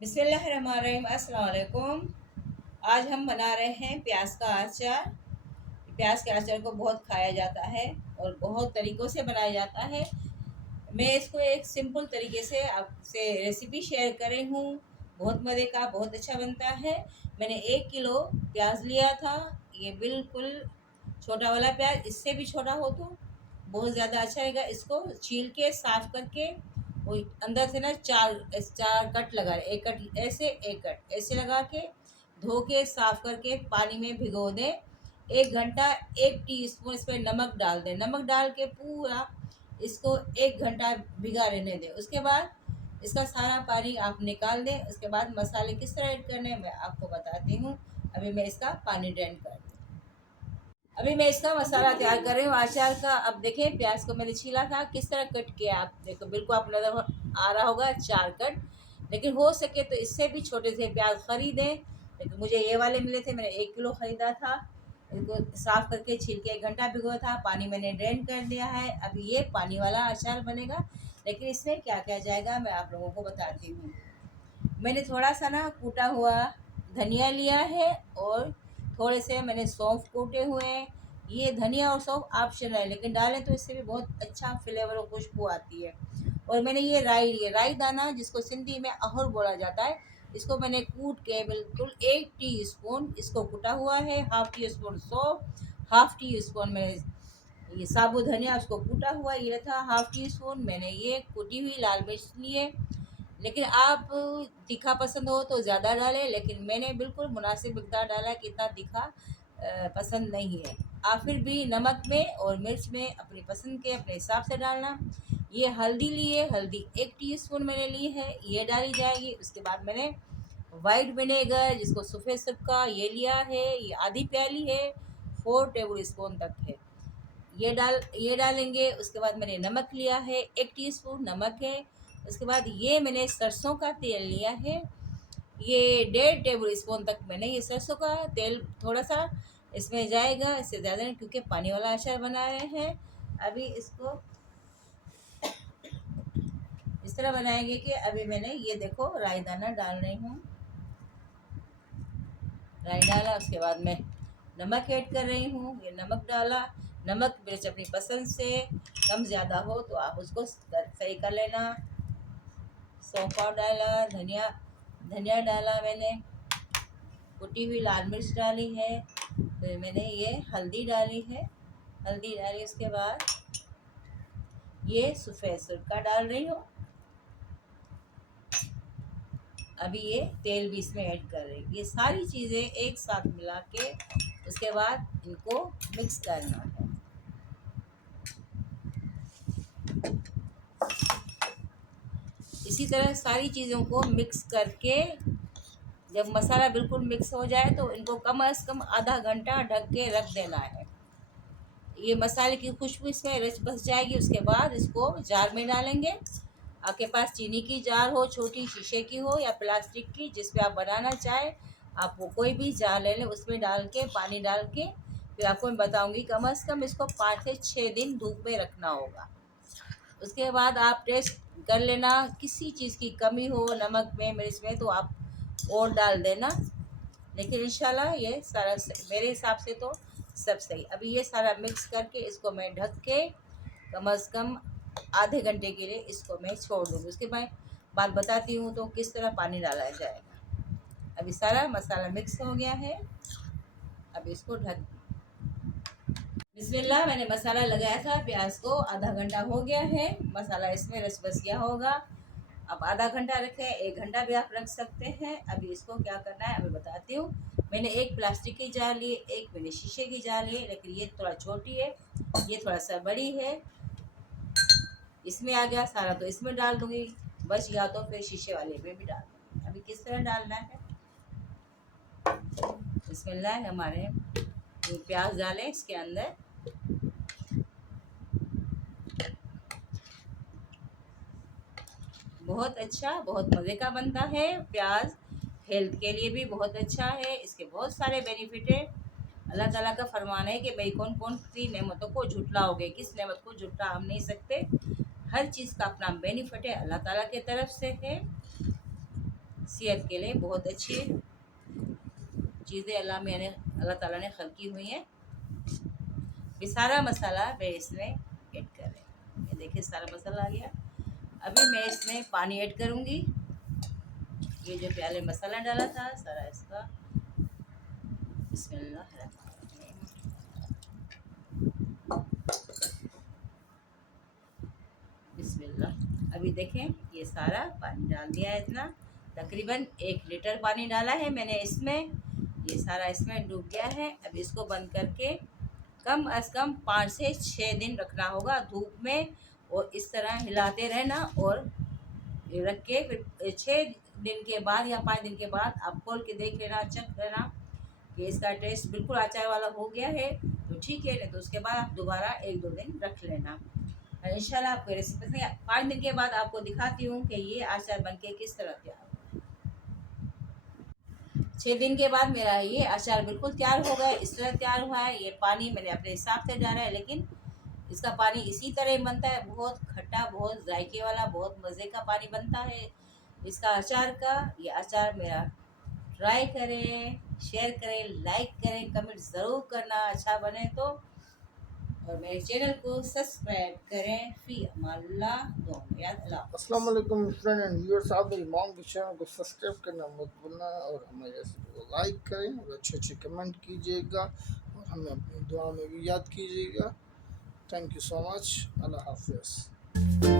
बिस्मिल्लाहिर्रहमानिर्रहीम। अस्सलाम वालेकुम। आज हम बना रहे हैं प्याज का अचार। प्याज के अचार को बहुत खाया जाता है और बहुत तरीक़ों से बनाया जाता है। मैं इसको एक सिंपल तरीके से आपसे रेसिपी शेयर कर रही हूँ। बहुत मज़े का, बहुत अच्छा बनता है। मैंने 1 किलो प्याज लिया था। ये बिल्कुल छोटा वाला प्याज, इससे भी छोटा हो तो बहुत ज़्यादा अच्छा रहेगा। इसको छील के साफ़ करके वो अंदर से ना चार चार कट लगा, एक कट ऐसे, एक कट ऐसे लगा के धो के साफ़ करके पानी में भिगो दें 1 घंटा। 1 टीस्पून इसमें नमक डाल दें। नमक डाल के पूरा इसको 1 घंटा भिगा रहने दें। उसके बाद इसका सारा पानी आप निकाल दें। उसके बाद मसाले किस तरह ऐड करने हैं मैं आपको बताती हूँ। अभी मैं इसका पानी ड्रेन कर दूँ। अभी मैं इसका मसाला तैयार कर रही हूँ अचार का। अब देखें, प्याज को मैंने छीला था, किस तरह कट किया आप देखो, बिल्कुल आप नज़र आ रहा होगा 4 कट। लेकिन हो सके तो इससे भी छोटे से प्याज ख़रीदें। लेकिन मुझे ये वाले मिले थे, मैंने 1 किलो ख़रीदा था। इनको साफ़ करके छील के 1 घंटा भिगोया था, पानी मैंने ड्रेन कर दिया है। अभी ये पानी वाला अचार बनेगा। लेकिन इसमें क्या क्या जाएगा मैं आप लोगों को बताती हूँ। मैंने थोड़ा सा ना कूटा हुआ धनिया लिया है और थोड़े से मैंने सौंफ कूटे हुए हैं। ये धनिया और सौंफ ऑप्शनल है, लेकिन डालें तो इससे भी बहुत अच्छा फ्लेवर और खुशबू आती है। और मैंने ये राई दाना, जिसको सिंधी में अहुर बोला जाता है, इसको मैंने कूट के बिल्कुल 1 टीस्पून इसको कूटा हुआ है। 1/2 टीस्पून सौंफ, 1/2 टीस्पून मैंने ये साबुत धनिया उसको कूटा हुआ ये था। 1/2 टीस्पून मैंने ये कुटी हुई लाल मिर्च लिए। लेकिन आप तीखा पसंद हो तो ज़्यादा डालें, लेकिन मैंने बिल्कुल मुनासिब मिक़दार डाला है कि इतना तीखा पसंद नहीं है। आप फिर भी नमक में और मिर्च में अपनी पसंद के अपने हिसाब से डालना। ये हल्दी ली है, हल्दी 1 टीस्पून मैंने ली है, ये डाली जाएगी। उसके बाद मैंने वाइट विनेगर, जिसको सफ़ेद सिरका, ये लिया है, ये आधी प्याली है, 4 टेबल स्पून तक है, ये डालेंगे। उसके बाद मैंने नमक लिया है, 1 टीस्पून नमक है। उसके बाद ये मैंने सरसों का तेल लिया है, ये 1.5 टेबल स्पून तक मैंने ये सरसों का तेल थोड़ा सा इसमें जाएगा, इससे ज़्यादा नहीं, क्योंकि पानी वाला अचार बना रहे हैं। अभी इसको इस तरह बनाएंगे कि अभी मैंने ये देखो राई दाना डाल रही हूँ। राई डाला, उसके बाद मैं नमक ऐड कर रही हूँ। ये नमक डाला। नमक मिर्च अपनी पसंद से कम ज़्यादा हो तो आप उसको सही कर लेना। सौंफ पाउडर डाला, धनिया डाला, मैंने कुटी हुई लाल मिर्च डाली है। फिर मैंने ये हल्दी डाली है, हल्दी डाली। उसके बाद ये सफ़ेद सिरका डाल रही हूँ। अभी ये तेल भी इसमें ऐड कर रही हूँ। ये सारी चीज़ें एक साथ मिला के उसके बाद इनको मिक्स करना है। इसी तरह सारी चीज़ों को मिक्स करके जब मसाला बिल्कुल मिक्स हो जाए तो इनको कम से कम आधा घंटा ढक के रख देना है। ये मसाले की खुशबू इसमें रच बस जाएगी। उसके बाद इसको जार में डालेंगे। आपके पास चीनी की जार हो, छोटी शीशे की हो या प्लास्टिक की, जिस पे आप बनाना चाहें, आप वो कोई भी जार ले लें। उसमें डाल के पानी डाल के फिर आपको मैं बताऊंगी। कम से कम इसको 5 से 6 दिन धूप में रखना होगा। उसके बाद आप टेस्ट कर लेना, किसी चीज़ की कमी हो नमक में, मिर्च में, तो आप और डाल देना। लेकिन इंशाल्लाह ये सारा मेरे हिसाब से तो सब सही। अभी ये सारा मिक्स करके इसको मैं ढक के कम से कम आधे घंटे के लिए इसको मैं छोड़ दूँगी। उसके बाद बताती हूँ तो किस तरह पानी डाला जाएगा। अभी सारा मसाला मिक्स हो गया है। अब इसको ढक बिस्मिल्लाह। मैंने मसाला लगाया था प्याज को, आधा घंटा हो गया है। मसाला इसमें रस बस गया होगा। अब आधा घंटा रखें, 1 घंटा भी आप रख सकते हैं। अभी इसको क्या करना है अभी बताती हूँ। मैंने एक प्लास्टिक की जार ली, एक मैंने शीशे की जार ली, लेकिन ये थोड़ा छोटी है, ये थोड़ा सा बड़ी है। इसमें आ गया सारा तो इसमें डाल दूँगी, बच गया तो फिर शीशे वाले में भी डाल दूँगी। अभी किस तरह डालना है, बिस्मिल्लाह। हमारे प्याज डालें इसके अंदर। बहुत अच्छा, बहुत मज़े का बनता है प्याज। हेल्थ के लिए भी बहुत अच्छा है, इसके बहुत सारे बेनिफिट है। अल्लाह ताला का फरमान है कि भाई कौन कौन सी नेमतों को झुटलाओगे, किस नेमत को झुटला हम नहीं सकते। हर चीज़ का अपना बेनिफिट है, अल्लाह ताला की तरफ से है। सेहत के लिए बहुत अच्छी चीज़ें अल्लाह ताला ने खल्की हुई हैं। ये सारा मसाला मैं इसमें ऐड कर रही हूँ। ये देखिए सारा मसाला आ गया। अभी मैं इसमें पानी ऐड करूँगी। ये जो पहले मसाला डाला था सारा इसका बिस्मिल्लाहिर्रहमानिर्रहीम। बिस्मिल्लाह। अभी देखें ये सारा पानी डाल दिया है, इतना तकरीबन 1 लीटर पानी डाला है मैंने इसमें। ये सारा इसमें डूब गया है। अब इसको बंद करके कम अज़ कम 5 से 6 दिन रखना होगा धूप में, और इस तरह हिलाते रहना। और रख के फिर 6 दिन के बाद या 5 दिन के बाद आप खोल के देख लेना, चेक लेना कि इसका टेस्ट बिल्कुल अचार वाला हो गया है तो ठीक है, नहीं तो उसके बाद आप दोबारा 1-2 दिन रख लेना। इंशाल्लाह आपको रेसिपी पसंद है। 5 दिन के बाद आपको दिखाती हूँ कि ये अचार बनके किस तरह तैयार हुआ। 6 दिन के बाद मेरा ये अचार बिल्कुल तैयार हो गया, इस तरह तैयार हुआ है। ये पानी मैंने अपने हिसाब से डाला है, लेकिन इसका पानी इसी तरह ही बनता है, बहुत खट्टा, बहुत जायके वाला, बहुत मज़े का पानी बनता है इसका अचार का। ये अचार मेरा ट्राई करें, शेयर करें, लाइक करें, कमेंट ज़रूर करना अच्छा बने तो, और मेरे चैनल को सब्सक्राइब करें। फी अमानिल्लाह, दुआ में याद। अल्लाह अस्सलाम वालेकुम फ्रेंड एंड व्यूअर्स। आप मेरी मॉम के चैनल को सब्सक्राइब करना मत भूलना और हमारे रेसिपी को लाइक करें और अच्छे अच्छे कमेंट कीजिएगा और हमें अपनी दुआ में भी याद कीजिएगा। Thank you so much. अल्लाह हाफिज़।